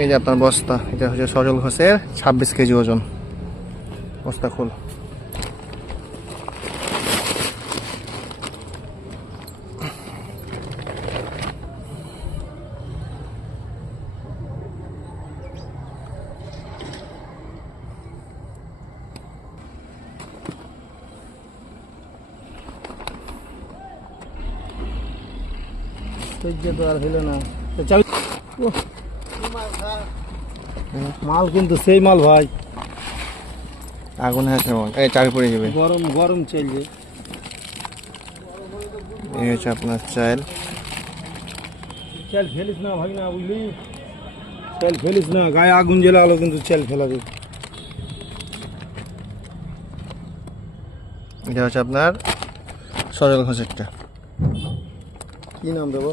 এই যে আপনার বস্তা, এটা হচ্ছে সজল ঘোষের 26 কেজি ওজন বস্তা। খোল। তো আর হইল না, মাল কিন্তু সেই মাল ভাই, আগুন আছে, এই চাবি পড়ে যাবে। গরম গরম চলছে। এই হচ্ছে আপনার চাল। চাল ফেলিস না ভাই, না বুঝলি, চাল ফেলিস না, গায়ে আগুন জ্বালালো কিন্তু চাল ফেলাবে। এটা হচ্ছে আপনার সজল ঘোষেরটা। কি নাম দেবো?